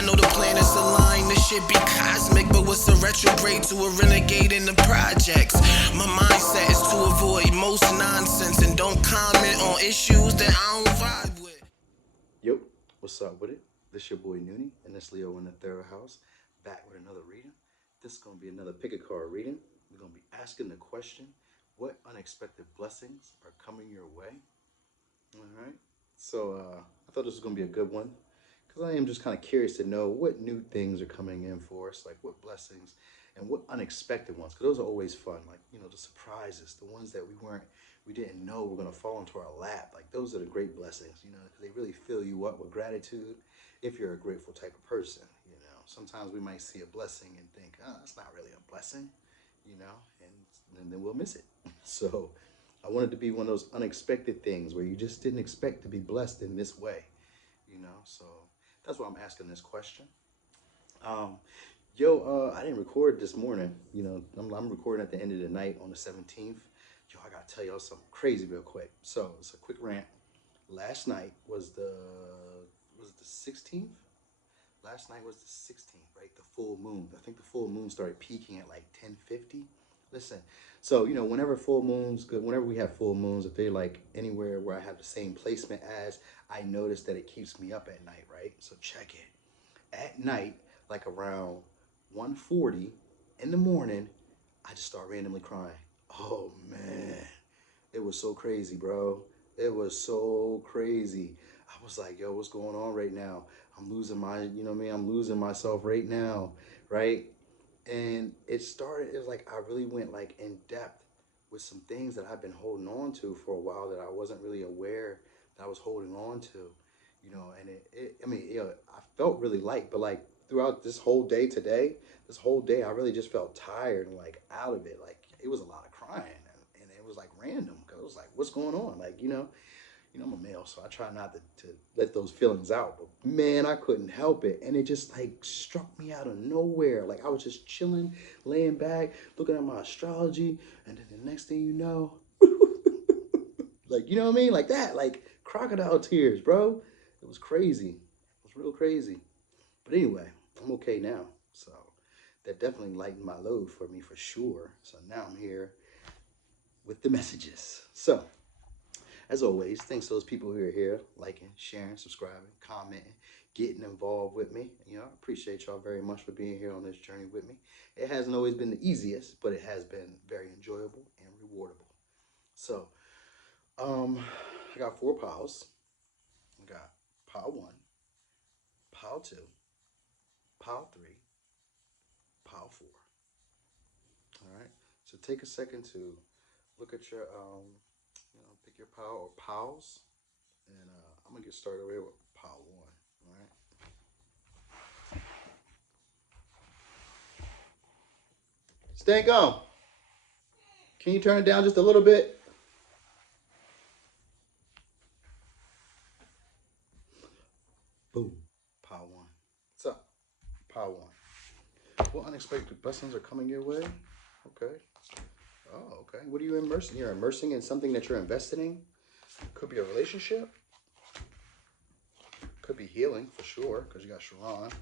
I know the planets align, this shit be cosmic, but what's a retrograde to a renegade in the projects? My mindset is to avoid most nonsense and don't comment on issues that I don't vibe with. Yo, what's up with it? This your boy Noonie, and this Leo in the third house, back with another reading. This is going to be another pick a card reading. We're going to be asking the question, what unexpected blessings are coming your way? All right. So I thought this was going to be a good one because I am just kind of curious to know what new things are coming in for us, like what blessings and what unexpected ones, because those are always fun. Like, you know, the surprises, the ones that we didn't know were going to fall into our lap. Like, those are the great blessings, you know, because they really fill you up with gratitude if you're a grateful type of person, you know. Sometimes we might see a blessing and think, oh, that's not really a blessing, you know, and then we'll miss it. So I wanted to be one of those unexpected things where you just didn't expect to be blessed in this way, you know. So that's why I'm asking this question. I didn't record this morning. You know, I'm recording at the end of the night on the 17th. Yo, I gotta tell y'all something crazy real quick. So it's a quick rant. Last night was the 16th? Last night was the 16th, right? The full moon. I think the full moon started peaking at like 10:50. Listen, so you know, whenever we have full moons, if they're like anywhere where I have the same placement as, I notice that it keeps me up at night, right? So check it. At night, like around 1:40 in the morning, I just start randomly crying. Oh man, it was so crazy, bro. It was so crazy. I was like, yo, what's going on right now? I'm losing I'm losing myself right now, right? And it was like I really went like in depth with some things that I've been holding on to for a while that I wasn't really aware that I was holding on to, you know. And I felt really light, but like throughout this whole day, I really just felt tired and like out of it. Like it was a lot of crying, and it was like random because it was like, what's going on? Like, I'm a male, so I try not to let those feelings out. But man, I couldn't help it. And it just like struck me out of nowhere. Like I was just chilling, laying back, looking at my astrology. And then the next thing you know, like, you know what I mean? Like that, like crocodile tears, bro. It was crazy. It was real crazy. But anyway, I'm okay now. So that definitely lightened my load for me for sure. So now I'm here with the messages. So as always, thanks to those people who are here, liking, sharing, subscribing, commenting, getting involved with me. You know, I appreciate y'all very much for being here on this journey with me. It hasn't always been the easiest, but it has been very enjoyable and rewardable. So, I got 4 piles. I got pile 1, pile 2, pile 3, pile 4. All right. So take a second to look at your, pick your pile or piles. And I'm going to get started away with pile 1, all right? Stanko, can you turn it down just a little bit? Boom, pile 1. What's up? Pile 1. What unexpected blessings are coming your way? Okay. Oh, okay. What are you immersing? You're immersing in something that you're invested in? Could be a relationship. Could be healing for sure, because you got Sharon.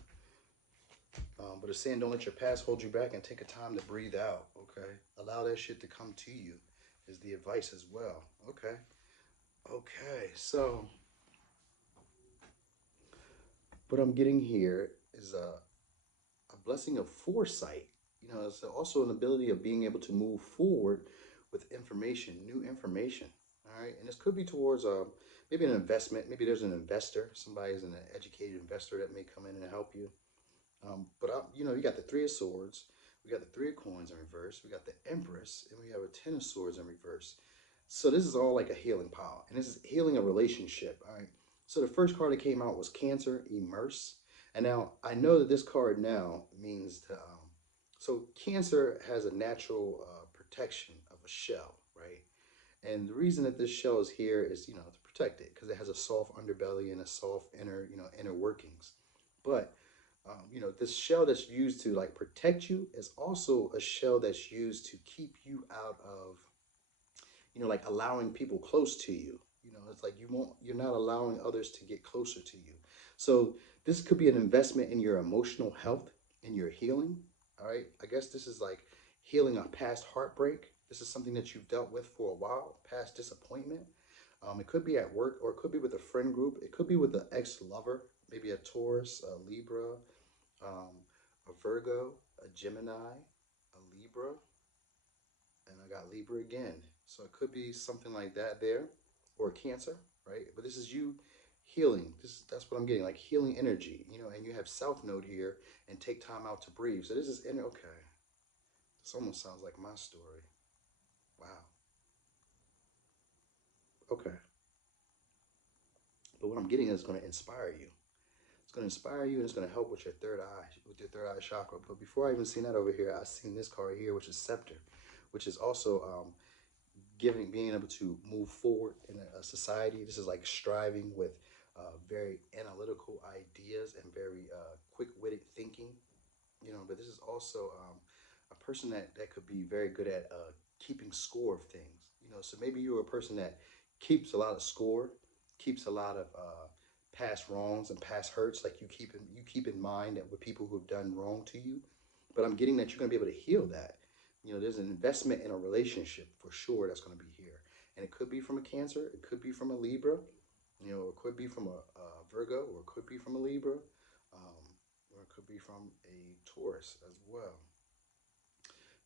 But it's saying don't let your past hold you back and take a time to breathe out, okay? Allow that shit to come to you is the advice as well, okay? Okay, so what I'm getting here is a blessing of foresight. You know, it's also an ability of being able to move forward with information, new information, all right? And this could be towards maybe an investment. Maybe there's an investor. Somebody is an educated investor that may come in and help you. You got the 3 of Swords, we got the 3 of Coins in reverse, we got the Empress, and we have a 10 of Swords in reverse. So this is all like a healing pile, and this is healing a relationship, all right? So the first card that came out was Cancer, Immerse. And now I know that this card now means so Cancer has a natural protection of a shell, right? And the reason that this shell is here is, to protect it, because it has a soft underbelly and a soft inner workings. But this shell that's used to like protect you is also a shell that's used to keep you out of, like allowing people close to you, You know, it's like you're not allowing others to get closer to you. So this could be an investment in your emotional health, in your healing. All right. I guess this is like healing a past heartbreak. This is something that you've dealt with for a while, past disappointment. It could be at work, or it could be with a friend group. It could be with an ex-lover, maybe a Taurus, a Libra, um, a Virgo, a Gemini, a Libra, and I got Libra again. So it could be something like that there, or Cancer, right? But this is you healing. That's what I'm getting, like healing energy, you know. And you have South Node here, and take time out to breathe. So this is in okay. This almost sounds like my story. Wow. Okay. But what I'm getting is going to inspire you. It's going to inspire you, and it's going to help with your third eye chakra. But before I even seen that over here, I seen this card here, which is Scepter, which is also being able to move forward in a society. This is like striving with very analytical ideas and very quick-witted thinking, you know. But this is also a person that could be very good at keeping score of things, you know. So maybe you're a person that keeps a lot of score, keeps a lot of past wrongs and past hurts. Like you keep in mind that with people who've done wrong to you. But I'm getting that you're going to be able to heal that. You know, there's an investment in a relationship for sure that's going to be here, and it could be from a Cancer, it could be from a Libra, you know, it could be from a Virgo, or it could be from a Libra, or it could be from a Taurus as well.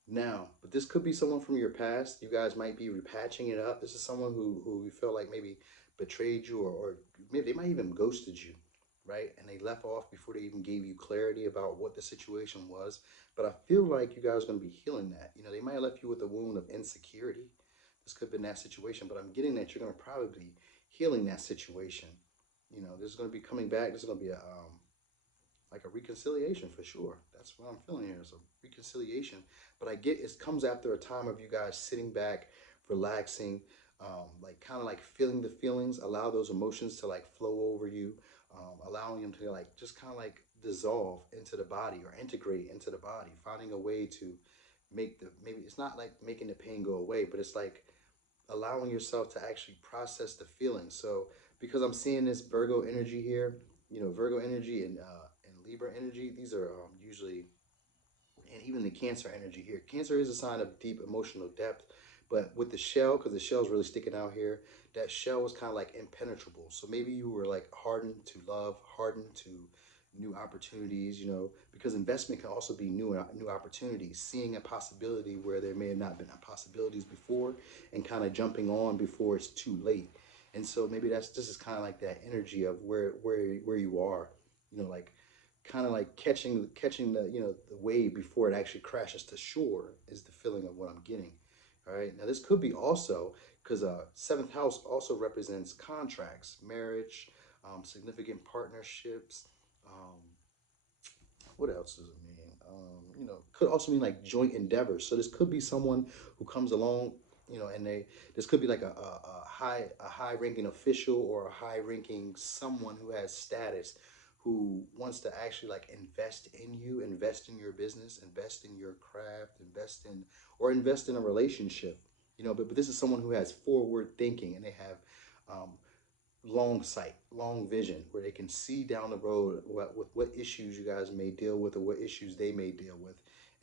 Now, but this could be someone from your past. You guys might be repatching it up. This is someone who you feel like maybe betrayed you, or maybe they might even ghosted you, right? And they left off before they even gave you clarity about what the situation was. But I feel like you guys are going to be healing that. You know, they might have left you with a wound of insecurity. This could have been that situation, but I'm getting that you're going to probably be healing that situation. You know, this is going to be coming back. This is going to be a like a reconciliation for sure. That's what I'm feeling here. It's a reconciliation. But I get it comes after a time of you guys sitting back, relaxing, like kind of like feeling the feelings, allow those emotions to like flow over you, allowing them to like just kind of like dissolve into the body or integrate into the body, finding a way to make the, maybe it's not like making the pain go away, but it's like allowing yourself to actually process the feelings. So because I'm seeing this Virgo energy here, you know, Virgo energy and Libra energy, these are usually, and even the Cancer energy here. Cancer is a sign of deep emotional depth, but with the shell, because the shell is really sticking out here, that shell was kind of like impenetrable. So maybe you were like hardened to love, hardened to new opportunities, you know, because investment can also be new opportunities, seeing a possibility where there may have not been possibilities before, and kind of jumping on before it's too late. And so maybe this is kind of like that energy of where you are, you know, like kind of like catching the, you know, the wave before it actually crashes to shore is the feeling of what I'm getting. All right. Now this could be also because seventh house also represents contracts, marriage, significant partnerships. Um, what else does it mean? You know, could also mean like joint endeavors. So this could be someone who comes along, you know, and this could be like a high ranking official, or a high ranking someone who has status, who wants to actually like invest in you, invest in your business, invest in your craft, invest in a relationship, you know. But this is someone who has forward thinking, and they have um, long sight, long vision, where they can see down the road what issues you guys may deal with, or what issues they may deal with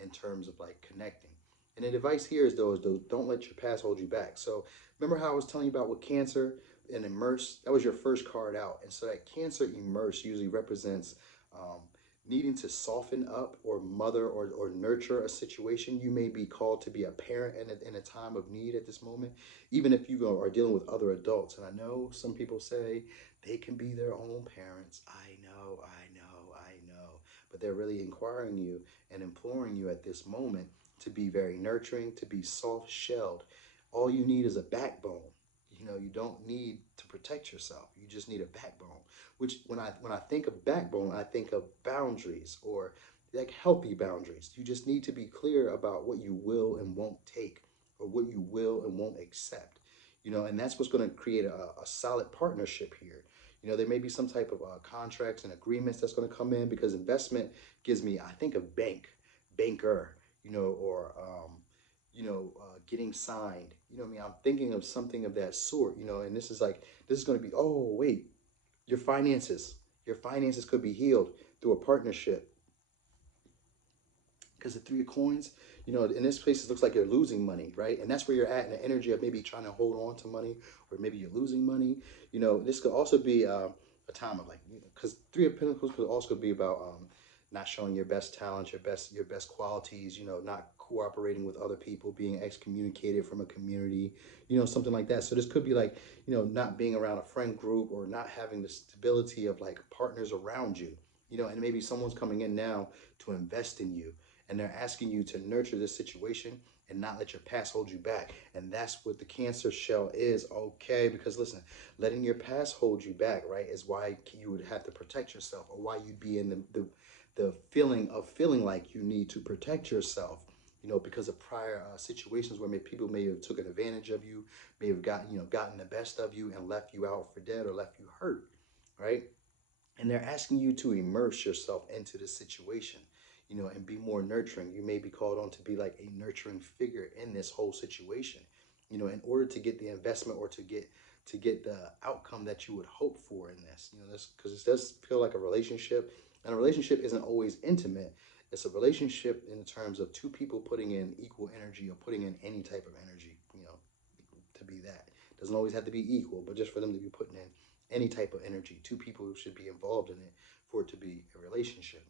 in terms of like connecting. And the advice here is those don't let your past hold you back. So remember how I was telling you about with Cancer and Immerse? That was your first card out. And so that Cancer Immerse usually represents um, needing to soften up, or mother, or nurture a situation. You may be called to be a parent in a time of need at this moment, even if you are dealing with other adults. And I know some people say they can be their own parents. I know. But they're really inquiring you and imploring you at this moment to be very nurturing, to be soft shelled. All you need is a backbone. You know, you don't need to protect yourself. You just need a backbone. Which when I think of backbone, I think of boundaries, or like healthy boundaries. You just need to be clear about what you will and won't take, or what you will and won't accept. You know, and that's what's going to create a solid partnership here. You know, there may be some type of contracts and agreements that's going to come in, because investment gives me, I think, of banker, you know, or getting signed. You know what I mean? I'm thinking of something of that sort, and this is like, this is going to be, oh, wait, your finances. Your finances could be healed through a partnership. Because the Three of Coins, in this place, it looks like you're losing money, right? And that's where you're at in the energy of maybe trying to hold on to money, or maybe you're losing money. This could also be a time of like, because Three of Pentacles could also be about not showing your best talent, your best qualities, not cooperating with other people, being excommunicated from a community, something like that. So this could be like, not being around a friend group, or not having the stability of like partners around you, and maybe someone's coming in now to invest in you, and they're asking you to nurture this situation and not let your past hold you back. And that's what the Cancer shell is, okay? Because listen, letting your past hold you back, right, is why you would have to protect yourself, or why you'd be in the feeling of feeling like you need to protect yourself, because of prior situations where people may have taken advantage of you, may have gotten the best of you and left you out for dead or left you hurt, right? And they're asking you to immerse yourself into this situation, and be more nurturing. You may be called on to be like a nurturing figure in this whole situation, in order to get the investment, or to get the outcome that you would hope for in this. This, because it does feel like a relationship, and a relationship isn't always intimate. It's a relationship in terms of two people putting in equal energy, or putting in any type of energy, to be that. It doesn't always have to be equal, but just for them to be putting in any type of energy. Two people should be involved in it for it to be a relationship.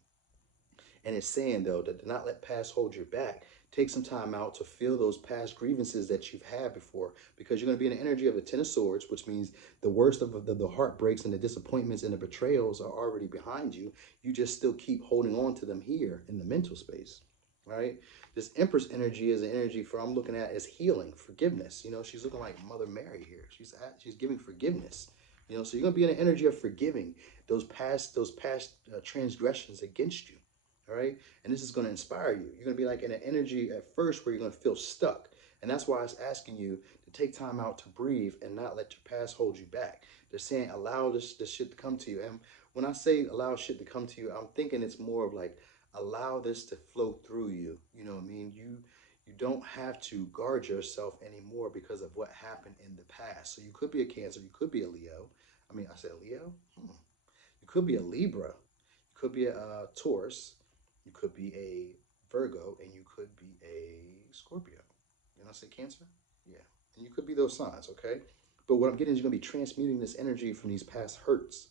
And it's saying, though, that to not let past hold you back. Take some time out to feel those past grievances that you've had before, because you're going to be in the energy of the Ten of Swords, which means the worst of the heartbreaks and the disappointments and the betrayals are already behind you. You just still keep holding on to them here in the mental space, right? This Empress energy is an energy for, I'm looking at as healing, forgiveness. She's looking like Mother Mary here. She's giving forgiveness. So you're gonna be in an energy of forgiving those past transgressions against you. All right, and this is going to inspire you. You're going to be like in an energy at first where you're going to feel stuck, and that's why it's asking you to take time out to breathe and not let your past hold you back. They're saying allow this shit to come to you, and when I say allow shit to come to you, I'm thinking it's more of like allow this to flow through you. You know what I mean? You don't have to guard yourself anymore because of what happened in the past. So you could be a Cancer, you could be a Leo. I mean, I said Leo. You could be a Libra. You could be a Taurus. You could be a Virgo, and you could be a Scorpio. You know, I say Cancer? Yeah. And you could be those signs, okay? But what I'm getting is you're going to be transmuting this energy from these past hurts.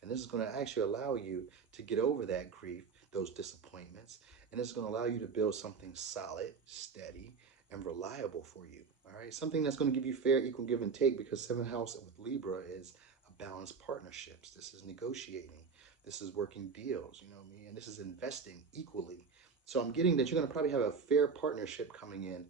And this is going to actually allow you to get over that grief, those disappointments. And it's going to allow you to build something solid, steady, and reliable for you. All right? Something that's going to give you fair, equal give and take, because 7th house with Libra is a balanced partnerships. This is negotiating. This is working deals, you know what I mean? And this is investing equally. So I'm getting that you're going to probably have a fair partnership coming in,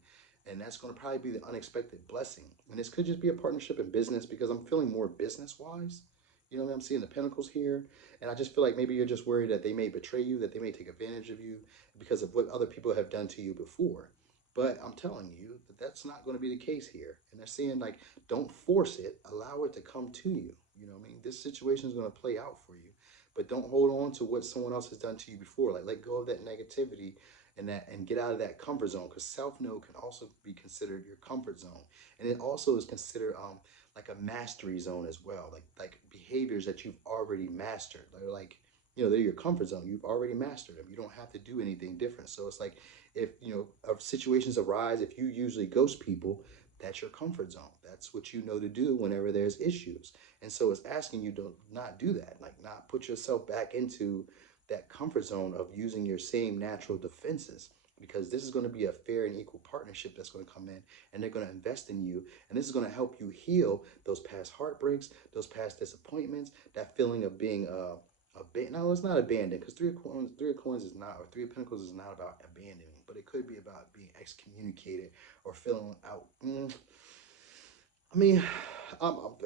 and that's going to probably be the unexpected blessing. And this could just be a partnership in business, because I'm feeling more business-wise. You know what I mean? I'm seeing the Pentacles here, and I just feel like maybe you're just worried that they may betray you, that they may take advantage of you because of what other people have done to you before. But I'm telling you that that's not going to be the case here. And they're saying, like, don't force it. Allow it to come to you. You know what I mean? This situation is going to play out for you. But don't hold on to what someone else has done to you before. Like, let go of that negativity and get out of that comfort zone. Because self-know can also be considered your comfort zone. And it also is considered like a mastery zone as well. Like behaviors that you've already mastered. They're your comfort zone. You've already mastered them. You don't have to do anything different. So it's like, if situations arise, if you usually ghost people, that's your comfort zone. That's what you know to do whenever there's issues. And so it's asking you to not do that, like not put yourself back into that comfort zone of using your same natural defenses, because this is going to be a fair and equal partnership that's going to come in, and they're going to invest in you, and this is going to help you heal those past heartbreaks, those past disappointments, that feeling of being no, it's not abandoned, because Three of Coins is not, or Three of Pentacles is not about abandoning, but it could be about being excommunicated or feeling out. I mean,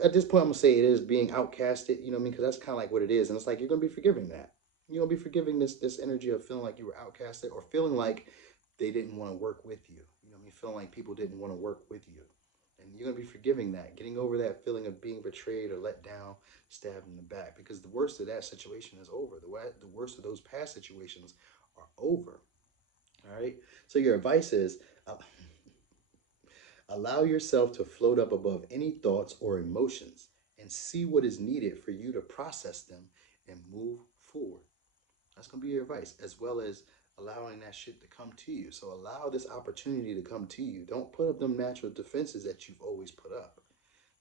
at this point, I'm gonna say it is being outcasted. You know what I mean? Because that's kind of like what it is, and it's like you're gonna be forgiving that. You're gonna be forgiving this energy of feeling like you were outcasted, or feeling like they didn't want to work with you. You know what I mean? Feeling like people didn't want to work with you. And you're going to be forgiving that, getting over that feeling of being betrayed or let down, stabbed in the back, because the worst of that situation is over. The worst of those past situations are over. All right. So your advice is Allow yourself to float up above any thoughts or emotions and see what is needed for you to process them and move forward. That's going to be your advice, as well as allowing that shit to come to you. So allow this opportunity to come to you. Don't put up them natural defenses that you've always put up.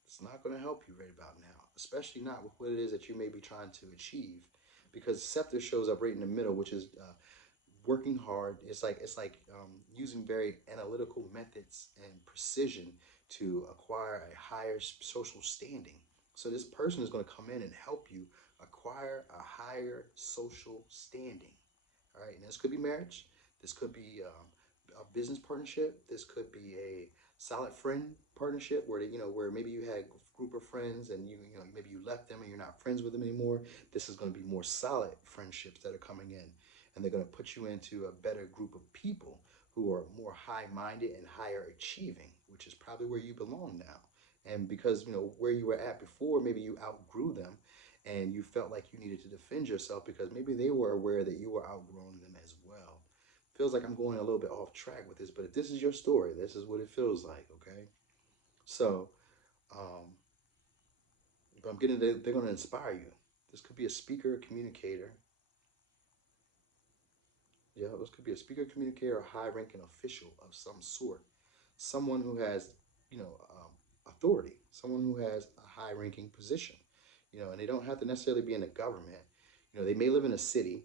It's not going to help you right about now, especially not with what it is that you may be trying to achieve, because scepter shows up right in the middle, which is working hard. It's like using very analytical methods and precision to acquire a higher social standing. So this person is going to come in and help you acquire a higher social standing. All right, and this could be marriage. This could be a business partnership. This could be a solid friend partnership where where maybe you had a group of friends and maybe you left them and you're not friends with them anymore. This is going to be more solid friendships that are coming in, and they're going to put you into a better group of people who are more high-minded and higher achieving, which is probably where you belong now. And because where you were at before, maybe you outgrew them and you felt like you needed to defend yourself because maybe they were aware that you were outgrowing them as well. Feels like I'm going a little bit off track with this, but if this is your story, this is what it feels like, okay? So, but I'm getting they're going to inspire you. This could be a speaker, a communicator. Yeah, this could be a speaker, communicator, or high-ranking official of some sort. Someone who has, authority. Someone who has a high-ranking position. And they don't have to necessarily be in the government. They may live in a city,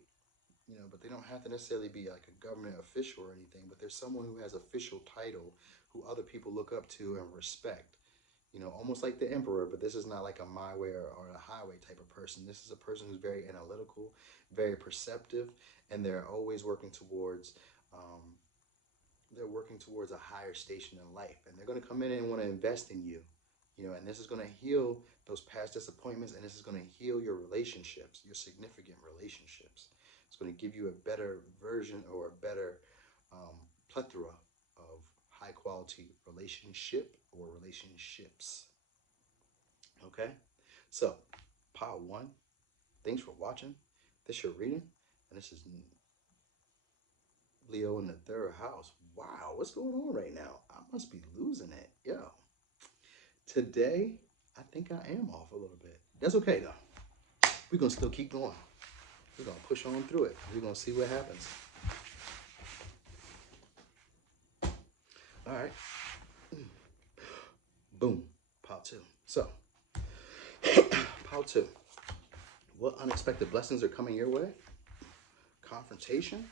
but they don't have to necessarily be like a government official or anything. But there's someone who has official title who other people look up to and respect. Almost like the emperor, but this is not like a my way or a highway type of person. This is a person who's very analytical, very perceptive, and they're working towards a higher station in life, and they're going to come in and want to invest in you. And this is going to heal those past disappointments, and this is going to heal your relationships, your significant relationships. It's going to give you a better version or a better plethora of high quality relationship or relationships. Okay, so pile one, thanks for watching. This is your reading, and this is Leo in the third house. Wow, what's going on right now? I must be losing it. Yo, today I think I am off a little bit. That's okay though. We're gonna still keep going. We're gonna push on through it. We're gonna see what happens. All right. Boom. Pile two. So, pile two. What unexpected blessings are coming your way? Confrontation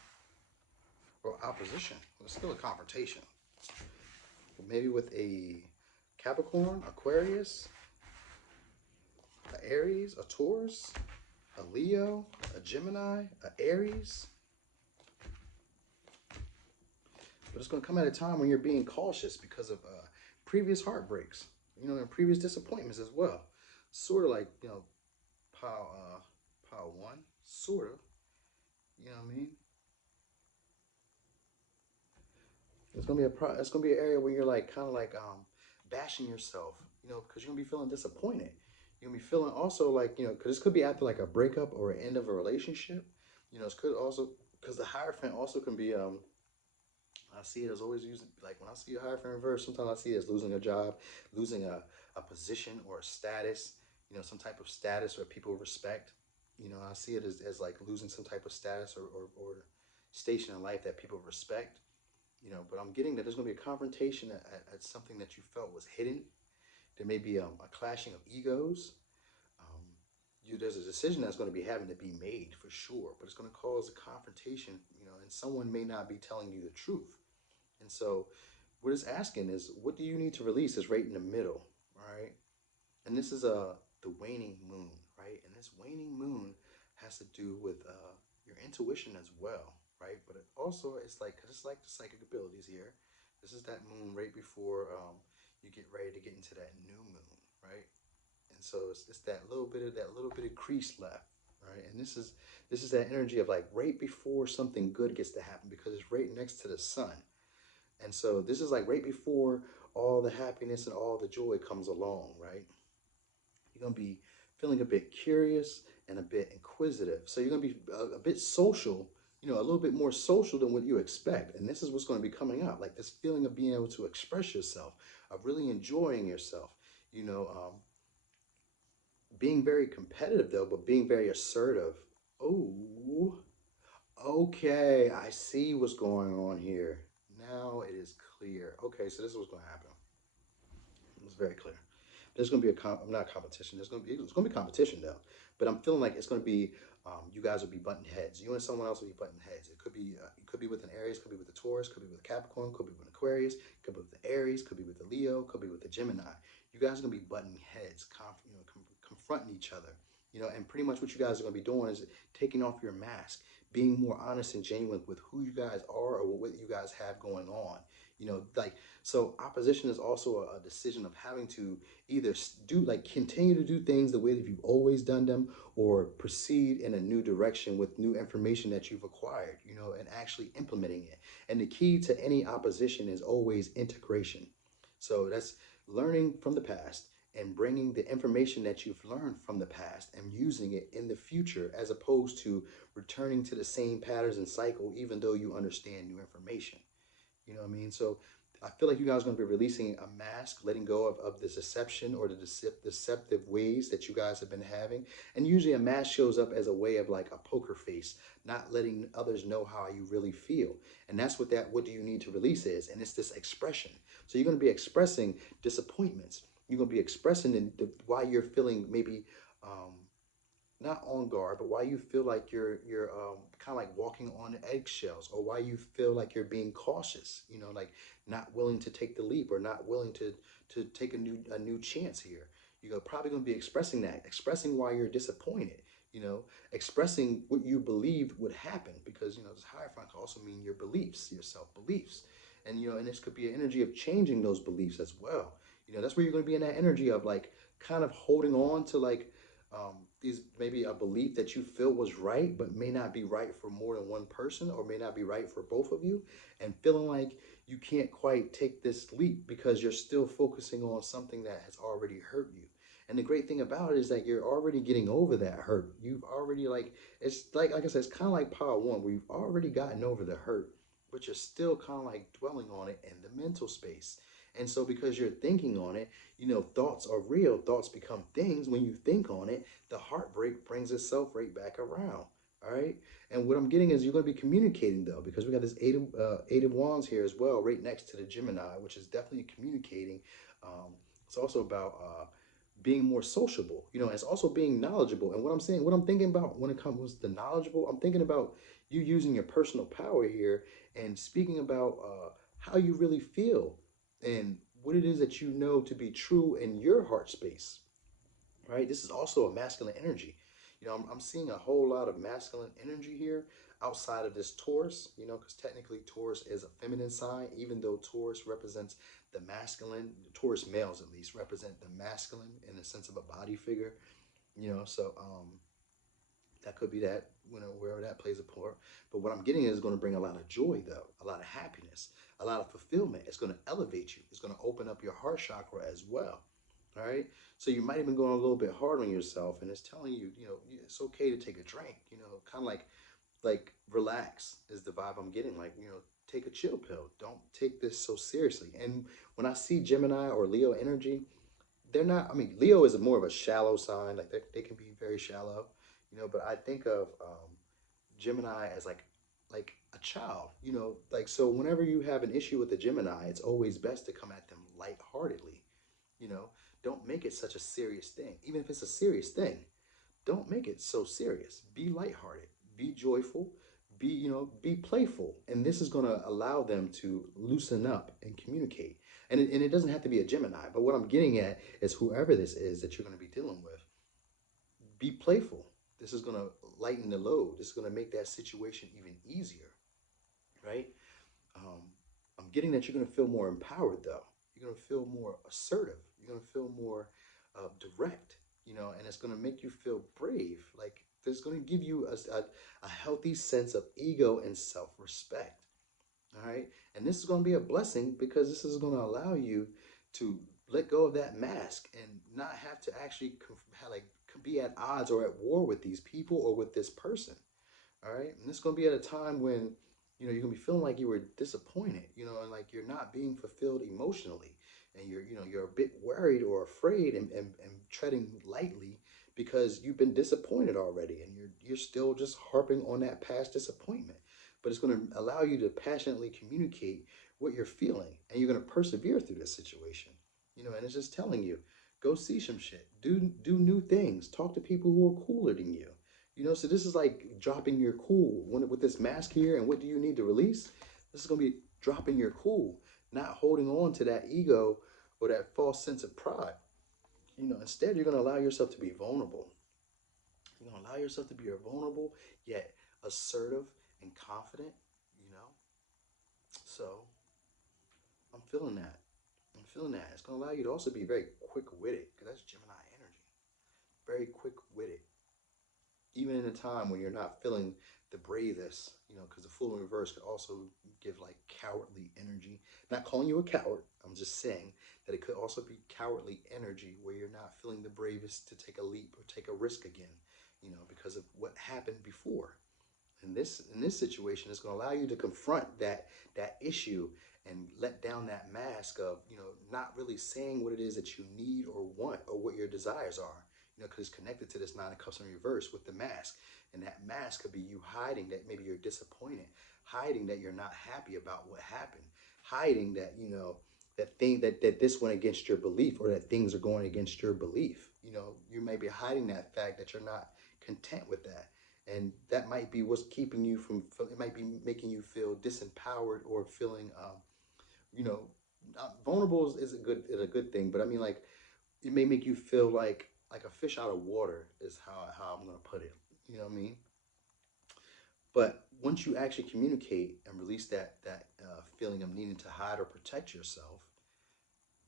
or opposition? Well, it's still a confrontation. Maybe with a Capricorn, Aquarius, an Aries, a Taurus, a Leo, a Gemini, a Aries. But it's going to come at a time when you're being cautious because of previous heartbreaks, and previous disappointments as well. Sort of like, pile one, sort of. You know what I mean? It's gonna be an area where you're like kind of like bashing yourself, because you're gonna be feeling disappointed. You're gonna be feeling also like because this could be after like a breakup or an end of a relationship. It could also because the Hierophant also can be I see it as always using, like when I see a Hierophant reverse, sometimes I see it as losing a job, losing a position or a status, some type of status or people respect. I see it as like losing some type of status or station in life that people respect. But I'm getting that there's going to be a confrontation at something that you felt was hidden. There may be a clashing of egos. There's a decision that's going to be having to be made for sure, but it's going to cause a confrontation, and someone may not be telling you the truth. And so what it's asking is, what do you need to release is right in the middle, right? And this is the waning moon, right? And this waning moon has to do with your intuition as well, right? But it also, it's like the psychic abilities here. This is that moon right before you get ready to get into that new moon, right? And so it's that little bit of crease left, right? And this is that energy of like right before something good gets to happen because it's right next to the sun. And so this is like right before all the happiness and all the joy comes along, right? You're going to be feeling a bit curious and a bit inquisitive. So you're going to be a bit social, a little bit more social than what you expect. And this is what's going to be coming up, like this feeling of being able to express yourself, of really enjoying yourself. You know, being very competitive though, but being very assertive. Oh, okay, I see what's going on here. Now it is clear. Okay, so this is what's going to happen. It's very clear. There's going to be not competition. It's going to be competition though. But I'm feeling like it's going to be you guys will be butting heads. You and someone else will be butting heads. It could be with an Aries, could be with a Taurus, could be with a Capricorn, could be with an Aquarius, could be with the Aries, could be with the Leo, could be with the Gemini. You guys are going to be butting heads, confronting each other. You know, and pretty much what you guys are going to be doing is taking off your mask, being more honest and genuine with who you guys are or what you guys have going on. You know, like, so opposition is also a decision of having to either continue to do things the way that you've always done them, or proceed in a new direction with new information that you've acquired, you know, and actually implementing it. And the key to any opposition is always integration. So that's learning from the past and bringing the information that you've learned from the past and using it in the future, as opposed to returning to the same patterns and cycle, even though you understand new information. You know what I mean? So I feel like you guys are going to be releasing a mask, letting go of this deception or the deceptive ways that you guys have been having. And usually a mask shows up as a way of like a poker face, not letting others know how you really feel. And that's what do you need to release is. And it's this expression. So you're going to be expressing disappointments. You're going to be expressing why you're feeling maybe not on guard, but why you feel like you're kind of like walking on eggshells, or why you feel like you're being cautious, you know, like not willing to take the leap, or not willing to take a new chance here. You're probably going to be expressing why you're disappointed, you know, expressing what you believed would happen, because, you know, this Hierophant can also mean your beliefs, your self-beliefs. And, you know, and this could be an energy of changing those beliefs as well. You know, that's where you're going to be in that energy of like kind of holding on to like these maybe a belief that you feel was right, but may not be right for more than one person, or may not be right for both of you, and feeling like you can't quite take this leap because you're still focusing on something that has already hurt you. And the great thing about it is that you're already getting over that hurt. You've already it's like I said, it's kind of like Power One, where you've already gotten over the hurt, but you're still kind of like dwelling on it in the mental space. And so because you're thinking on it, you know, thoughts are real. Thoughts become things. When you think on it, the heartbreak brings itself right back around. All right. And what I'm getting is you're going to be communicating, though, because we got this eight of wands here as well, right next to the Gemini, which is definitely communicating. It's also about being more sociable. You know, it's also being knowledgeable. And what I'm thinking about when it comes to knowledgeable, I'm thinking about you using your personal power here and speaking about how you really feel and what it is that you know to be true in your heart space, right? This is also a masculine energy. You know, I'm seeing a whole lot of masculine energy here outside of this Taurus, you know, because technically Taurus is a feminine sign, even though Taurus represents the masculine. Taurus males, at least, represent the masculine in the sense of a body figure, you know. So that could be that, you know, wherever that plays a part. But what I'm getting is going to bring a lot of joy, though, a lot of happiness, a lot of fulfillment. It's going to elevate you. It's going to open up your heart chakra as well. All right. So you might even go a little bit hard on yourself, and it's telling you, you know, it's okay to take a drink, you know, kind of like relax is the vibe I'm getting. Like, you know, take a chill pill. Don't take this so seriously. And when I see Gemini or Leo energy, they're not, I mean, Leo is more of a shallow sign. Like they can be very shallow, you know, but I think of Gemini as like a child, you know, like, so whenever you have an issue with the Gemini, it's always best to come at them lightheartedly, you know. Don't make it such a serious thing. Even if it's a serious thing, don't make it so serious. Be lighthearted, be joyful, be, you know, be playful. And this is going to allow them to loosen up and communicate. And it doesn't have to be a Gemini, but what I'm getting at is whoever this is that you're going to be dealing with, be playful. This is going to lighten the load. This is going to make that situation even easier, right? I'm getting that you're going to feel more empowered, though. You're going to feel more assertive. You're going to feel more direct, you know, and it's going to make you feel brave. Like, there's going to give you a healthy sense of ego and self-respect. All right. And this is going to be a blessing, because this is going to allow you to let go of that mask and not have to actually be at odds or at war with these people or with this person. All right. And this is going to be at a time when You know, you're gonna be feeling like you were disappointed, you know, and like you're not being fulfilled emotionally. And you're a bit worried or afraid and treading lightly because you've been disappointed already and you're still just harping on that past disappointment. But it's gonna allow you to passionately communicate what you're feeling and you're gonna persevere through this situation. You know, and it's just telling you, go see some shit. Do new things. Talk to people who are cooler than you. You know, so this is like dropping your cool when, with this mask here. And what do you need to release? This is going to be dropping your cool, not holding on to that ego or that false sense of pride. You know, instead, you're going to allow yourself to be vulnerable. You're going to allow yourself to be vulnerable, yet assertive and confident, you know. So I'm feeling that. I'm feeling that. It's going to allow you to also be very quick witted because that's Gemini energy. Very quick witted, even in a time when you're not feeling the bravest, you know, because the Fool in reverse could also give like cowardly energy. Not calling you a coward, I'm just saying that it could also be cowardly energy where you're not feeling the bravest to take a leap or take a risk again, you know, because of what happened before. In this situation, it's going to allow you to confront that issue and let down that mask of, you know, not really saying what it is that you need or want or what your desires are, you know, because it's connected to this Nine of Cups in reverse with the mask. And that mask could be you hiding that maybe you're disappointed, hiding that you're not happy about what happened, hiding that, you know, that this went against your belief or that things are going against your belief. You know, you may be hiding that fact that you're not content with that. And that might be what's keeping you from, it might be making you feel disempowered or feeling, you know, vulnerable is a good thing, but I mean, like, it may make you feel like a fish out of water is how I'm gonna put it. You know what I mean? But once you actually communicate and release that feeling of needing to hide or protect yourself,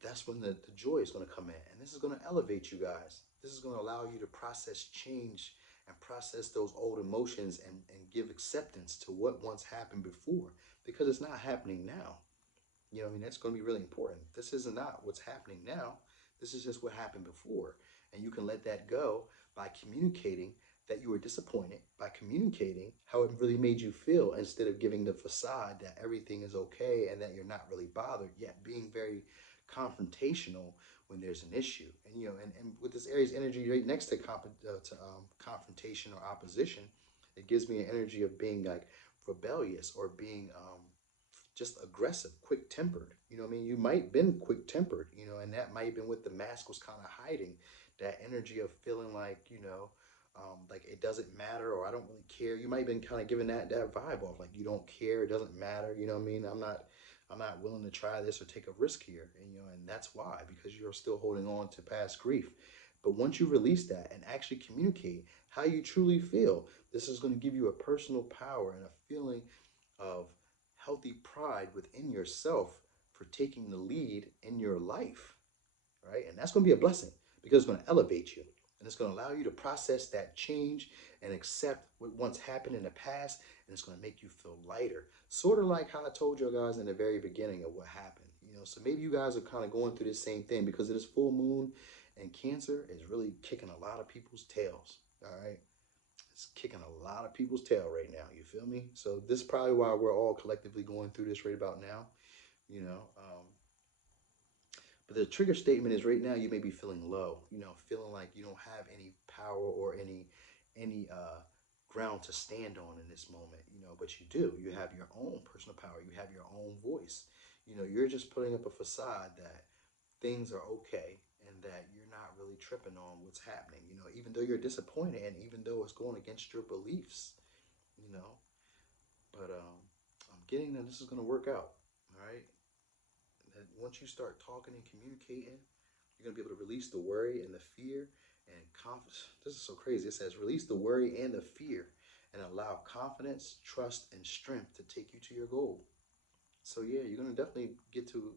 that's when the joy is going to come in. And this is going to elevate you guys. This is going to allow you to process change and process those old emotions and give acceptance to what once happened before because it's not happening now. You know what I mean? That's going to be really important. This is not what's happening now. This is just what happened before. And you can let that go by communicating that you were disappointed, by communicating how it really made you feel instead of giving the facade that everything is okay and that you're not really bothered, yet being very confrontational when there's an issue. And, you know, and with this Aries energy right next to, confrontation or opposition, it gives me an energy of being like rebellious or being just aggressive, quick tempered. You know what I mean? You might have been quick tempered, you know, and that might have been what the mask was kind of hiding, that energy of feeling like, you know, like it doesn't matter or I don't really care. You might have been kind of giving that vibe off, like you don't care, it doesn't matter. You know what I mean? I'm not willing to try this or take a risk here, and you know, and that's why, because you're still holding on to past grief. But once you release that and actually communicate how you truly feel, this is going to give you a personal power and a feeling of healthy pride within yourself for taking the lead in your life, right? And that's going to be a blessing because it's going to elevate you and it's going to allow you to process that change and accept what once happened in the past, and it's going to make you feel lighter. Sort of like how I told you guys in the very beginning of what happened, you know. So maybe you guys are kind of going through the same thing because of this full moon, and Cancer is really kicking a lot of people's tails. All right, it's kicking a lot of people's tail right now. You feel me? So this is probably why we're all collectively going through this right about now. You know, but the trigger statement is right now you may be feeling low. You know, feeling like you don't have any power or any ground to stand on in this moment. You know, but you do. You have your own personal power. You have your own voice. You know, you're just putting up a facade that things are okay and that you're not really tripping on what's happening, you know, even though you're disappointed and even though it's going against your beliefs, you know. But I'm getting that this is going to work out, all right? That once you start talking and communicating, you're going to be able to release the worry and the fear and confidence. This is so crazy. It says release the worry and the fear and allow confidence, trust, and strength to take you to your goal. So yeah, you're gonna definitely get to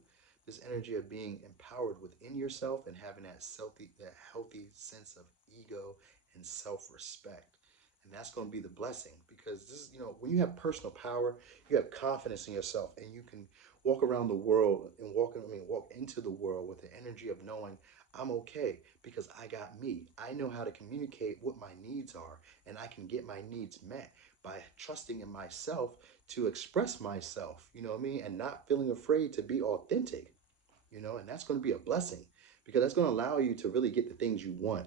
this energy of being empowered within yourself and having that healthy sense of ego and self-respect. And that's going to be the blessing because this is, you know, when you have personal power, you have confidence in yourself and you can walk around the world and walk into the world with the energy of knowing I'm okay because I got me. I know how to communicate what my needs are and I can get my needs met. by trusting in myself to express myself, you know what I mean? And not feeling afraid to be authentic, you know, and that's going to be a blessing because that's going to allow you to really get the things you want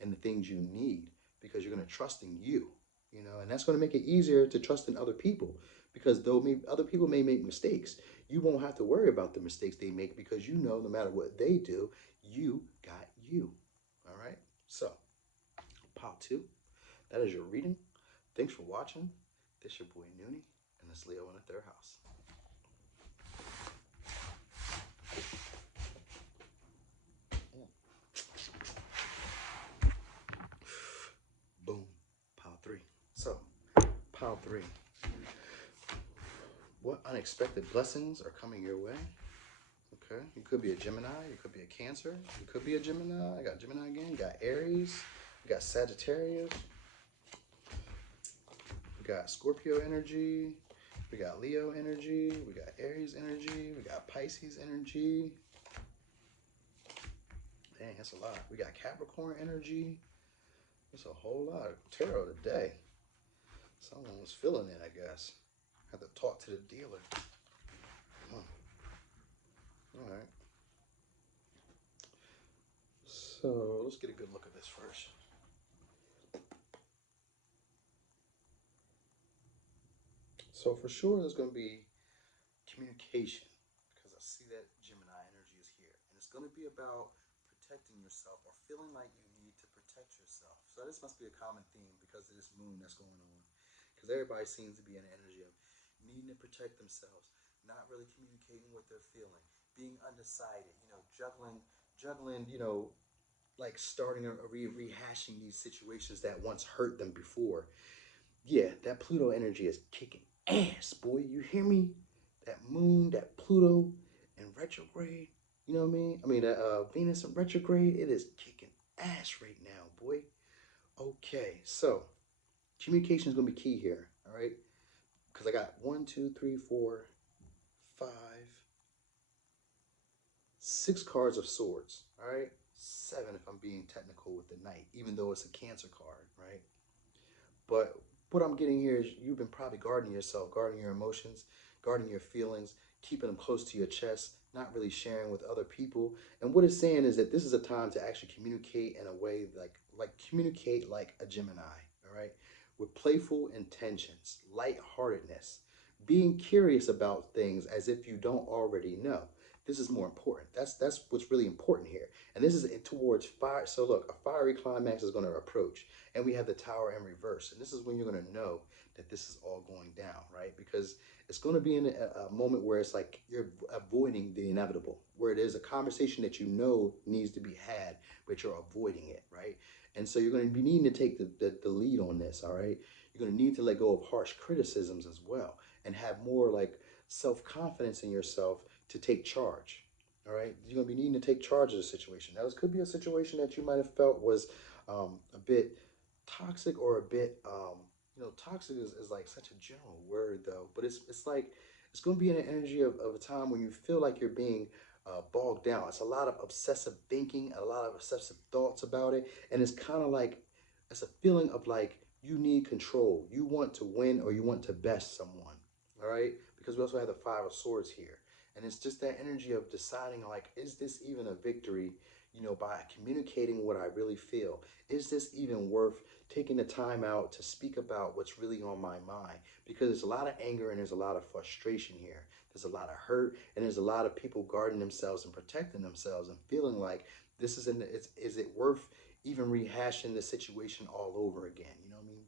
and the things you need because you're going to trust in you, you know, and that's going to make it easier to trust in other people because though maybe other people may make mistakes, you won't have to worry about the mistakes they make because you know no matter what they do, you got you. All right. So, part two, that is your reading. Thanks for watching. This your boy Noonie, and this Leo in the third house. Boom. Pile three. So, pile three. What unexpected blessings are coming your way? Okay. You could be a Gemini. You could be a Cancer. You could be a Gemini. I got Gemini again. You got Aries. You got Sagittarius. We got Scorpio energy. We got Leo energy. We got Aries energy. We got Pisces energy. Dang, that's a lot. We got Capricorn energy. It's a whole lot of tarot today. Someone was feeling it, I guess. Had to talk to the dealer. Huh. All right. So let's get a good look at this first. So for sure, there's going to be communication because I see that Gemini energy is here, and it's going to be about protecting yourself or feeling like you need to protect yourself. So this must be a common theme because of this moon that's going on. Because everybody seems to be in an energy of needing to protect themselves, not really communicating what they're feeling, being undecided, you know, juggling, you know, like starting or rehashing these situations that once hurt them before. Yeah, that Pluto energy is kicking ass, boy. You hear me? That moon, that Pluto in retrograde. You know what I mean? I mean, that Venus in retrograde, it is kicking ass right now, boy. Okay, so communication is going to be key here, all right? Because I got 1, 2, 3, 4, 5, 6 cards of swords, all right? 7 if I'm being technical with the knight, even though it's a Cancer card, right? But what I'm getting here is you've been probably guarding yourself, guarding your emotions, guarding your feelings, keeping them close to your chest, not really sharing with other people. And what it's saying is that this is a time to actually communicate in a way like communicate like a Gemini, all right? With playful intentions, lightheartedness, being curious about things as if you don't already know. This is more important. That's what's really important here. And this is towards fire. So look, a fiery climax is going to approach. And we have the Tower in reverse. And this is when you're going to know that this is all going down, right? Because it's going to be in a moment where it's like you're avoiding the inevitable, where it is a conversation that you know needs to be had, but you're avoiding it, right? And so you're going to be needing to take the lead on this, all right? You're going to need to let go of harsh criticisms as well and have more like self-confidence in yourself to take charge, all right? You're going to be needing to take charge of the situation. Now, this could be a situation that you might have felt was a bit toxic or a bit, you know, toxic is like such a general word though, but it's like, it's going to be in an energy of a time when you feel like you're being bogged down. It's a lot of obsessive thinking, a lot of obsessive thoughts about it. And it's kind of like, it's a feeling of like you need control. You want to win or you want to best someone, all right? Because we also have the 5 of Swords here. And it's just that energy of deciding like, is this even a victory, you know, by communicating what I really feel? Is this even worth taking the time out to speak about what's really on my mind? Because there's a lot of anger and there's a lot of frustration here. There's a lot of hurt and there's a lot of people guarding themselves and protecting themselves and feeling like this is is it worth even rehashing the situation all over again? You know what I mean?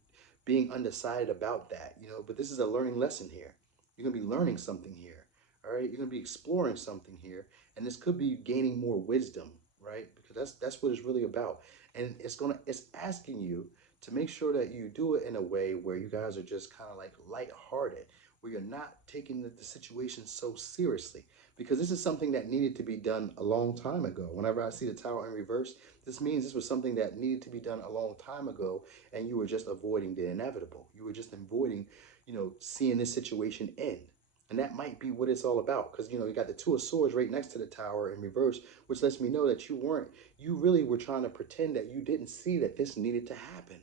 Being undecided about that, you know, but this is a learning lesson here. You're going to be learning something here. All right, you're going to be exploring something here, and this could be gaining more wisdom, right? Because that's what it's really about. And it's asking you to make sure that you do it in a way where you guys are just kind of like lighthearted, where you're not taking the situation so seriously. Because this is something that needed to be done a long time ago. Whenever I see the Tower in reverse, this means this was something that needed to be done a long time ago, and you were just avoiding the inevitable. You were just avoiding, you know, seeing this situation end. And that might be what it's all about. Because, you know, you got the 2 of Swords right next to the Tower in reverse, which lets me know that you really were trying to pretend that you didn't see that this needed to happen.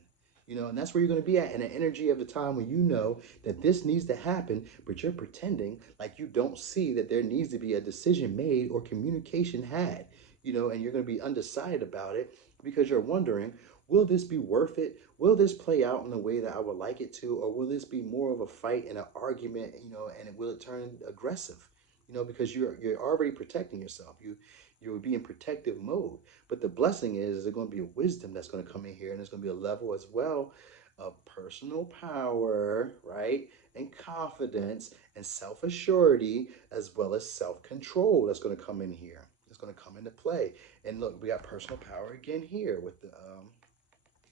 You know, and that's where you're going to be at in the energy of the time when you know that this needs to happen, but you're pretending like you don't see that there needs to be a decision made or communication had, you know, and you're going to be undecided about it because you're wondering, will this be worth it? Will this play out in the way that I would like it to? Or will this be more of a fight and an argument, you know, and will it turn aggressive? You know, because you're already protecting yourself. You would be in protective mode. But the blessing is there's going to be a wisdom that's going to come in here, and there's going to be a level as well of personal power, right? And confidence and self-assurity, as well as self-control that's going to come in here. It's going to come into play. And look, we got personal power again here with the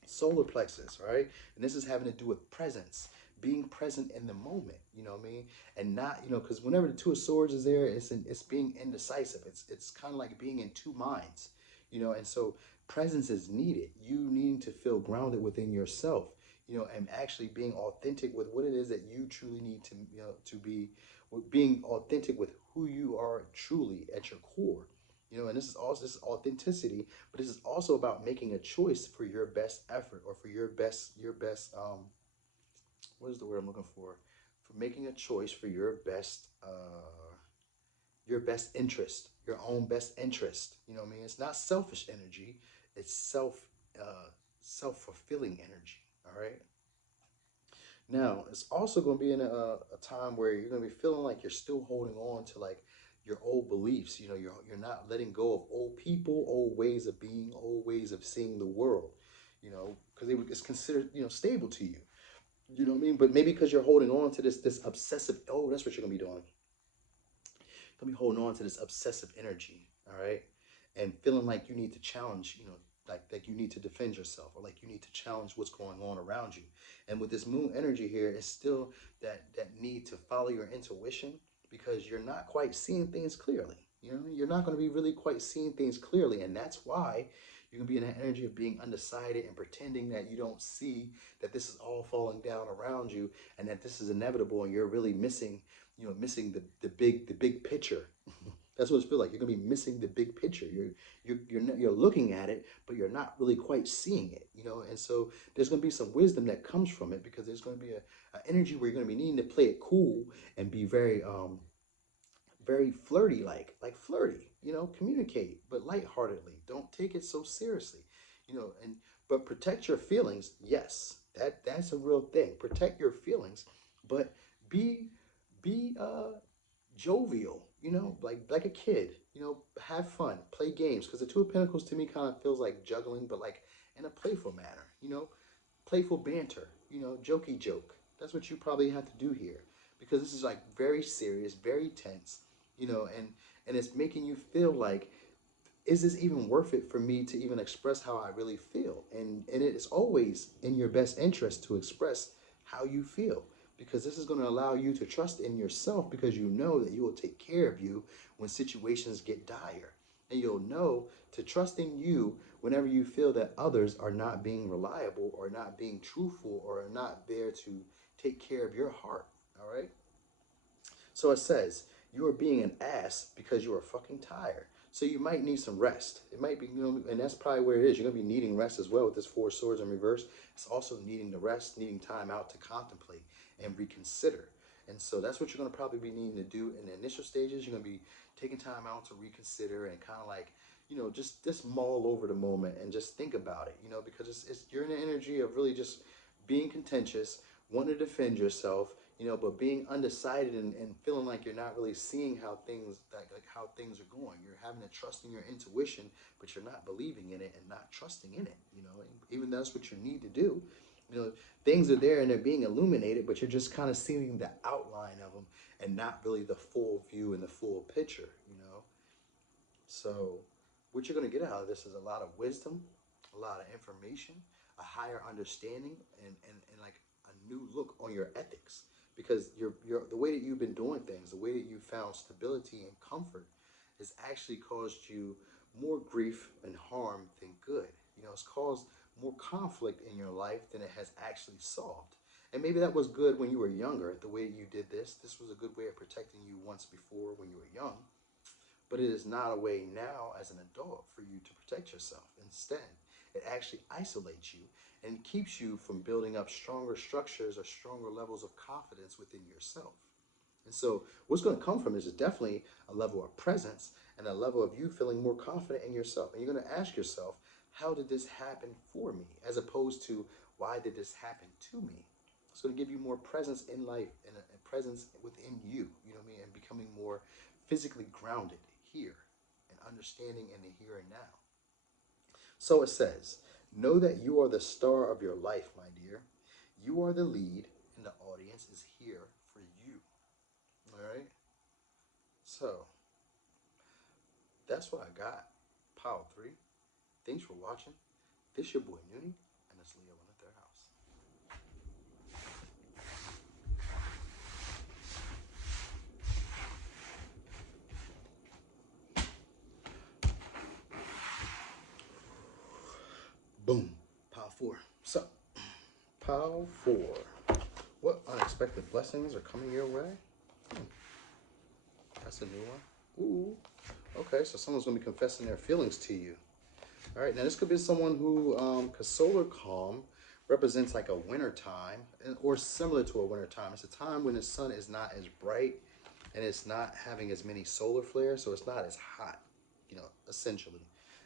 solar plexus, right? And this is having to do with presence, being present in the moment, you know what I mean? And not, you know, because whenever the two of swords is there, it's being indecisive. It's kind of like being in two minds, you know, and so presence is needed. You needing to feel grounded within yourself, you know, and actually being authentic with what it is that you truly need to, you know, to be, being authentic with who you are truly at your core. You know, and this is authenticity, but this is also about making a choice for your best effort or for your best what is the word I'm looking for making a choice for your best interest, your own best interest. You know what I mean? It's not selfish energy, it's self-fulfilling energy. All right. Now, it's also going to be in a time where you're going to be feeling like you're still holding on to like your old beliefs. You know, you're not letting go of old people, old ways of being, old ways of seeing the world. You know, because it's considered, you know, stable to you. You know what I mean? But maybe because you're holding on to this obsessive. Oh, that's what you're gonna be doing. You're gonna be holding on to this obsessive energy. All right, and feeling like you need to challenge. You know, like you need to defend yourself, or like you need to challenge what's going on around you. And with this moon energy here, it's still that need to follow your intuition because you're not quite seeing things clearly. You know, you're not going to be really quite seeing things clearly, and that's why you're going to be in that energy of being undecided and pretending that you don't see that this is all falling down around you and that this is inevitable, and you're really missing, you know, missing the big picture. That's what it feels like. You're gonna be missing the big picture. You're looking at it, but you're not really quite seeing it. You know, and so there's gonna be some wisdom that comes from it because there's gonna be a energy where you're gonna be needing to play it cool and be very flirty, like flirty. You know, communicate but lightheartedly. Don't take it so seriously. You know, and but protect your feelings. Yes, that's a real thing. Protect your feelings, but be be jovial, you know, like a kid, you know, have fun, play games. Because the Two of Pentacles to me kind of feels like juggling, but like in a playful manner, you know, playful banter, you know, jokey joke. That's what you probably have to do here because this is like very serious, very tense, you know, and it's making you feel like, is this even worth it for me to even express how I really feel? And it is always in your best interest to express how you feel because this is going to allow you to trust in yourself because you know that you will take care of you when situations get dire. And you'll know to trust in you whenever you feel that others are not being reliable or not being truthful or are not there to take care of your heart. All right. So it says, you are being an ass because you are fucking tired. So you might need some rest. It might be, you know, and that's probably where it is. You're going to be needing rest as well with this Four of Swords in reverse. It's also needing the rest, needing time out to contemplate and reconsider. And so that's what you're going to probably be needing to do in the initial stages. You're going to be taking time out to reconsider and kind of like, you know, just mull over the moment and just think about it, you know, because it's you're in the energy of really just being contentious, wanting to defend yourself, you know, but being undecided and feeling like you're not really seeing how things like how things are going. You're having to trust in your intuition, but you're not believing in it and not trusting in it. You know, and even that's what you need to do. You know, things are there and they're being illuminated, but you're just kind of seeing the outline of them and not really the full view and the full picture. You know, so what you're going to get out of this is a lot of wisdom, a lot of information, a higher understanding, and like a new look on your ethics. Because the way that you've been doing things, the way that you found stability and comfort has actually caused you more grief and harm than good. You know, it's caused more conflict in your life than it has actually solved. And maybe that was good when you were younger, the way you did this. This was a good way of protecting you once before when you were young. But it is not a way now as an adult for you to protect yourself. Instead, It actually isolates you and keeps you from building up stronger structures or stronger levels of confidence within yourself. And so what's going to come from this is definitely a level of presence and a level of you feeling more confident in yourself. And you're going to ask yourself, how did this happen for me? As opposed to, why did this happen to me? It's going to give you more presence in life and a presence within you, you know what I mean? And becoming more physically grounded here and understanding in the here and now. So it says, know that you are the star of your life, my dear. You are the lead, and the audience is here for you. All right? So that's what I got. Pile 3. Thanks for watching. This your boy Noonie, and it's Leo in the third house. Boom. Pile 4. So, pile 4. What unexpected blessings are coming your way? That's a new one. Ooh. Okay, so someone's going to be confessing their feelings to you. All right, now this could be someone who, because solar calm represents like a winter time, or similar to a winter time. It's a time when the sun is not as bright and it's not having as many solar flares, so it's not as hot, you know, essentially.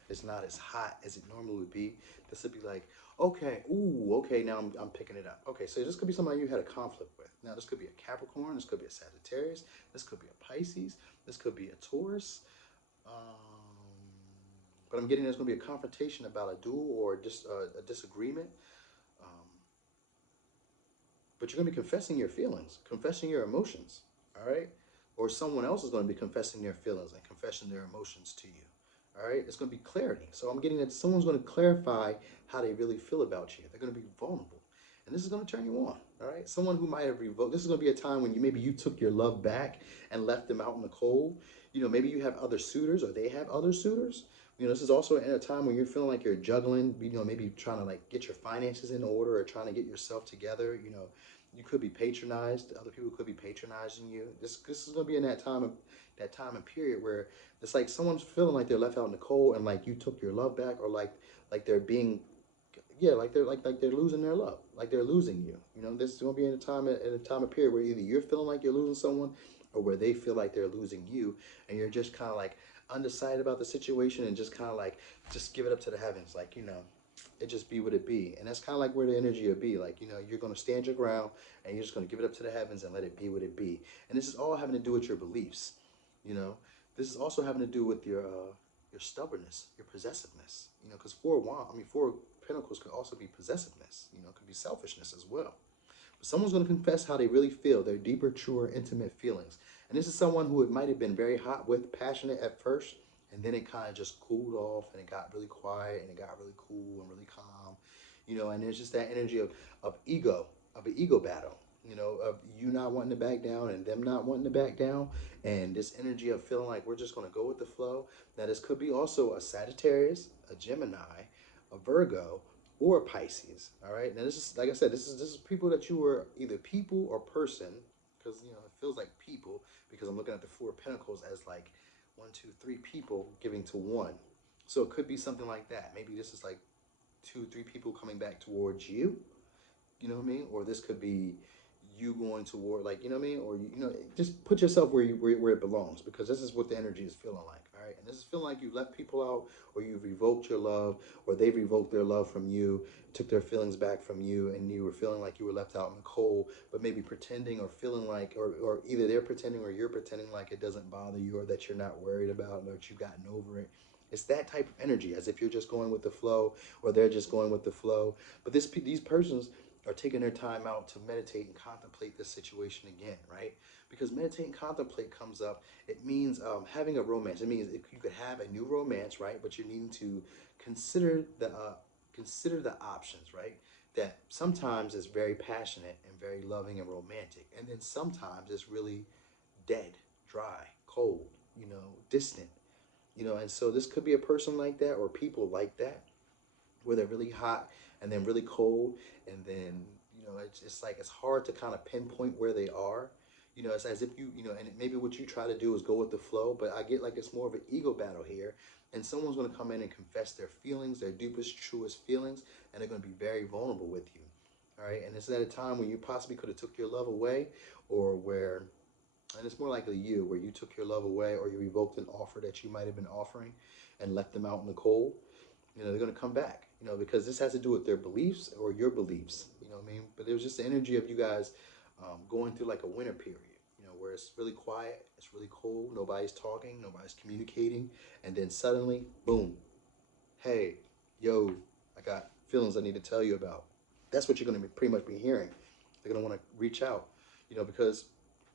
It's not as hot as it normally would be. This would be like, okay, ooh, okay, now I'm picking it up. Okay, so this could be somebody you had a conflict with. Now, this could be a Capricorn, this could be a Sagittarius, this could be a Pisces, this could be a Taurus. But I'm getting there's going to be a confrontation about a duel or just a disagreement. But you're going to be confessing your feelings, confessing your emotions, all right? Or someone else is going to be confessing their feelings and confessing their emotions to you, all right? It's going to be clarity. So I'm getting that someone's going to clarify how they really feel about you. They're going to be vulnerable. And this is going to turn you on, all right? Someone who might have revoked. This is going to be a time when maybe you took your love back and left them out in the cold. You know, maybe you have other suitors or they have other suitors. You know, this is also in a time when you're feeling like you're juggling, you know, maybe trying to like get your finances in order or trying to get yourself together. You know, you could be patronized. Other people could be patronizing you. This is going to be in that time and period where it's like someone's feeling like they're left out in the cold and like you took your love back, or like they're being, yeah, like they're losing their love, like they're losing you. You know, this is going to be in a time and period where either you're feeling like you're losing someone, or where they feel like they're losing you, and you're just kind of like undecided about the situation and just kind of like just give it up to the heavens, like, you know, it just be what it be. And that's kind of like where the energy will be, like, you know, you're going to stand your ground and you're just going to give it up to the heavens and let it be what it be. And this is all having to do with your beliefs. You know, this is also having to do with your stubbornness, your possessiveness, you know, because four pentacles could also be possessiveness, you know, it could be selfishness as well. But someone's going to confess how they really feel, their deeper, truer, intimate feelings. And this is someone who it might have been very hot with, passionate at first, and then it kind of just cooled off and it got really quiet and it got really cool and really calm, you know. And there's just that energy of an ego battle, you know, of you not wanting to back down and them not wanting to back down, and this energy of feeling like we're just going to go with the flow. Now, this could be also a Sagittarius, a Gemini, a Virgo, or Pisces. All right. Now, this is, like I said, this is people that you were either people or person, because, you know, it feels like people because I'm looking at the Four of Pentacles as like 1, 2, 3 people giving to one. So it could be something like that. Maybe this is like 2, 3 people coming back towards you. You know what I mean? Or this could be you going toward, like, you know what I mean? Or, you know, just put yourself where it belongs, because this is what the energy is feeling like. All right. And this is feeling like you left people out, or you've revoked your love, or they've revoked their love from you, took their feelings back from you, and you were feeling like you were left out in the cold, but maybe pretending or feeling like, or either they're pretending or you're pretending like it doesn't bother you, or that you're not worried about it, or that you've gotten over it. It's that type of energy, as if you're just going with the flow, or they're just going with the flow. But these persons are taking their time out to meditate and contemplate this situation again, right? Because meditate and contemplate comes up, it means having a romance. It means if you could have a new romance, right? But you're needing to consider the options, right? That sometimes it's very passionate and very loving and romantic, and then sometimes it's really dead, dry, cold, you know, distant, you know. And so this could be a person like that, or people like that, where they're really hot and then really cold, and then, you know, it's like it's hard to kind of pinpoint where they are. You know, it's as if you know, and maybe what you try to do is go with the flow, but I get like it's more of an ego battle here, and someone's going to come in and confess their feelings, their deepest, truest feelings, and they're going to be very vulnerable with you. All right, and it's at a time when you possibly could have took your love away, or where, and it's more likely you, where you took your love away, or you revoked an offer that you might have been offering, and left them out in the cold. You know, they're going to come back. You know, because this has to do with their beliefs or your beliefs. You know what I mean? But it was just the energy of you guys going through like a winter period. You know, where it's really quiet, it's really cold, nobody's talking, nobody's communicating, and then suddenly, boom, hey, yo, I got feelings I need to tell you about. That's what you're going to pretty much be hearing. They're going to want to reach out, you know, because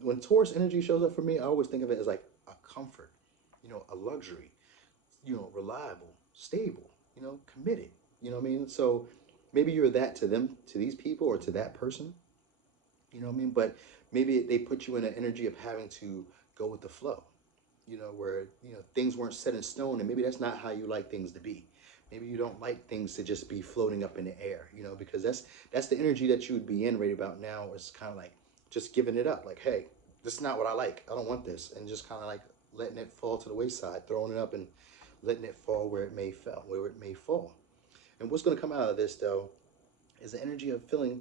when Taurus energy shows up for me, I always think of it as like a comfort, you know, a luxury, you know, reliable, stable, you know, committed. You know what I mean? So maybe you're that to them, to these people, or to that person. You know what I mean? But maybe they put you in an energy of having to go with the flow, you know, where, you know, things weren't set in stone, and maybe that's not how you like things to be. Maybe you don't like things to just be floating up in the air, you know, because that's the energy that you would be in right about now. Is kind of like just giving it up, like, hey, this is not what I like. I don't want this, and just kind of like letting it fall to the wayside, throwing it up and letting it fall where it may fall, where it may fall. And what's going to come out of this though is the energy of feeling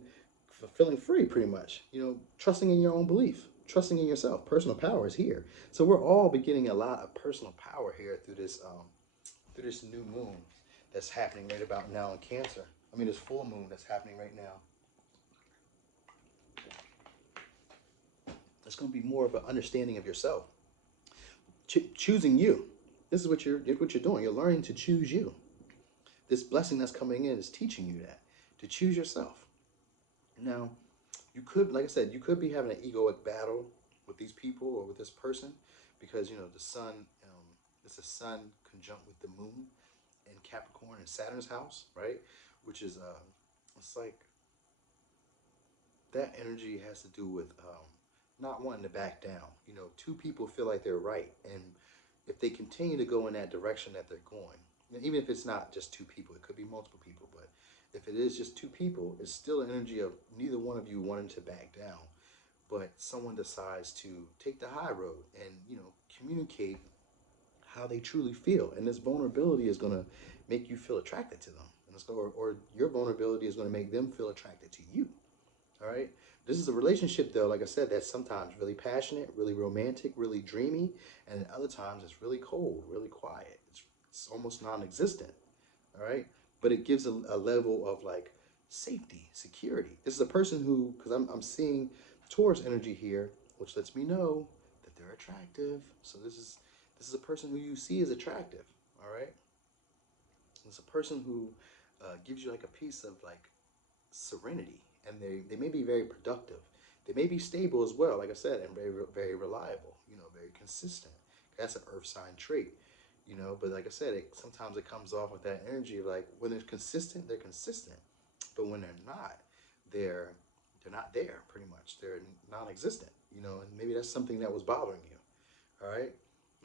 free, pretty much. You know, trusting in your own belief, trusting in yourself. Personal power is here, so we're all beginning a lot of personal power here through this new moon that's happening right about now in Cancer. I mean, this full moon that's happening right now. It's going to be more of an understanding of yourself, choosing you. This is what you're doing. You're learning to choose you. This blessing that's coming in is teaching you that, to choose yourself. Now, you could, like I said, you could be having an egoic battle with these people or with this person, because, you know, the sun, it's the sun conjunct with the moon in Capricorn and Saturn's house, right? Which is, it's like that energy has to do with not wanting to back down. You know, two people feel like they're right, and if they continue to go in that direction that they're going, even if it's not just two people, it could be multiple people, but if it is just two people, it's still an energy of neither one of you wanting to back down, but someone decides to take the high road and, you know, communicate how they truly feel. And this vulnerability is going to make you feel attracted to them. And or your vulnerability is going to make them feel attracted to you. All right. This is a relationship, though, like I said, that's sometimes really passionate, really romantic, really dreamy. And at other times it's really cold, really quiet. It's almost non-existent. All right. But it gives a level of like safety, security. This is a person who, because I'm seeing Taurus energy here, which lets me know that they're attractive. So this is a person who you see as attractive. All right. It's a person who gives you like a piece of like serenity, and they may be very productive. They may be stable as well, like I said, and very reliable. You know, very consistent. That's an Earth sign trait. You know, but like I said, sometimes it comes off with that energy of like, when they're consistent, but when they're not, they're not there. Pretty much, they're non-existent. You know, and maybe that's something that was bothering you. All right.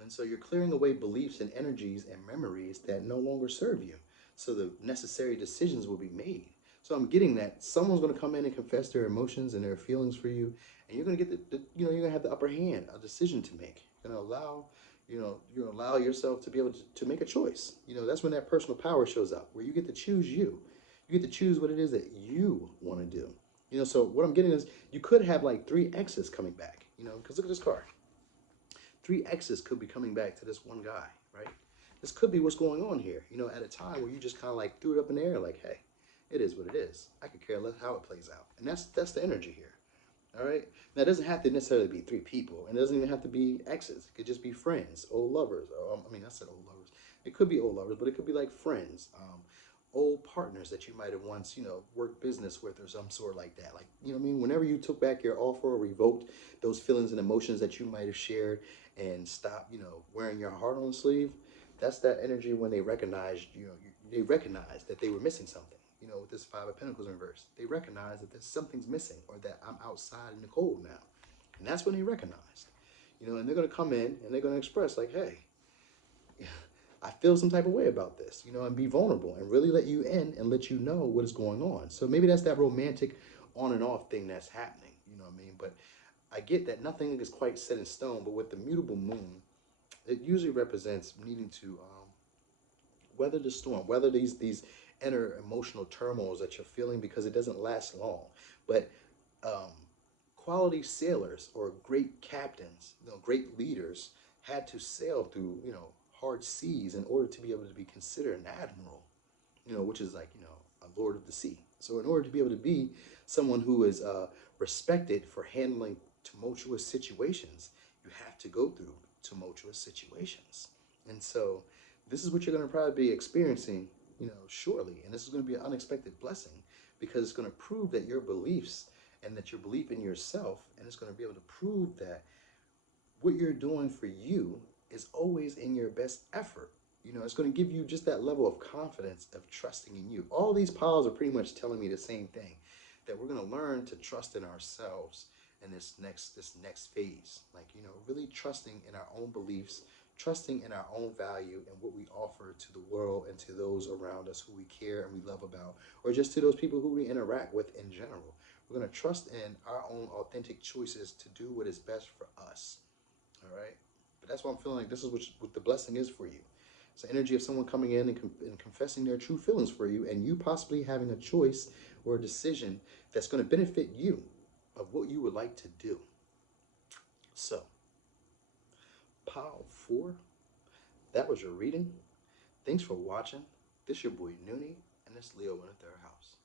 And so you're clearing away beliefs and energies and memories that no longer serve you. So the necessary decisions will be made. So I'm getting that someone's going to come in and confess their emotions and their feelings for you, and you're going to get you're going to have the upper hand, a decision to make. You're going to allow, you're going to allow yourself to be able to make a choice. You know, that's when that personal power shows up, where you get to choose you. You get to choose what it is that you want to do. You know, so what I'm getting is you could have like 3 exes coming back, you know, because look at this card. 3 exes could be coming back to this one guy, right? This could be what's going on here, you know, at a time where you just kind of like threw it up in the air, like, hey, it is what it is. I could care less how it plays out. And that's the energy here, all right? Now, it doesn't have to necessarily be 3 people, and it doesn't even have to be exes. It could just be friends, old lovers. Or, I mean, I said old lovers. It could be old lovers, but it could be like friends, old partners that you might have once, you know, worked business with or some sort like that. Like, you know what I mean? Whenever you took back your offer or revoked those feelings and emotions that you might have shared and stopped, you know, wearing your heart on the sleeve, that's that energy when they recognize, you know, they recognize that they were missing something. You know, with this 5 of Pentacles in reverse, they recognize that there's something's missing, or that I'm outside in the cold now. And that's when they recognize, you know, and they're going to come in and they're going to express like, hey, I feel some type of way about this, you know, and be vulnerable and really let you in and let you know what is going on. So maybe that's that romantic on and off thing that's happening, you know what I mean? But I get that nothing is quite set in stone, but with the mutable moon, it usually represents needing to weather the storm, weather these inner emotional turmoils that you're feeling, because it doesn't last long. But um, quality sailors or great captains, great leaders had to sail through, hard seas in order to be able to be considered an admiral, which is like, a lord of the sea. So in order to be able to be someone who is respected for handling tumultuous situations, you have to go through tumultuous situations. And so this is what you're going to probably be experiencing, shortly. And this is going to be an unexpected blessing, because it's going to prove that your beliefs and that your belief in yourself, and it's going to be able to prove that what you're doing for you is always in your best effort. It's going to give you just that level of confidence of trusting in you. All these piles are pretty much telling me the same thing, that we're going to learn to trust in ourselves in this next phase. Like, really trusting in our own beliefs, trusting in our own value and what we offer to the world and to those around us who we care and we love about, or just to those people who we interact with in general. We're going to trust in our own authentic choices to do what is best for us. All right. But that's why I'm feeling like this is what the blessing is for you. It's the energy of someone coming in and confessing their true feelings for you, and you possibly having a choice or a decision that's going to benefit you of what you would like to do. So, pile 4, that was your reading. Thanks for watching. This your boy Noonie, and this Leo in the third house.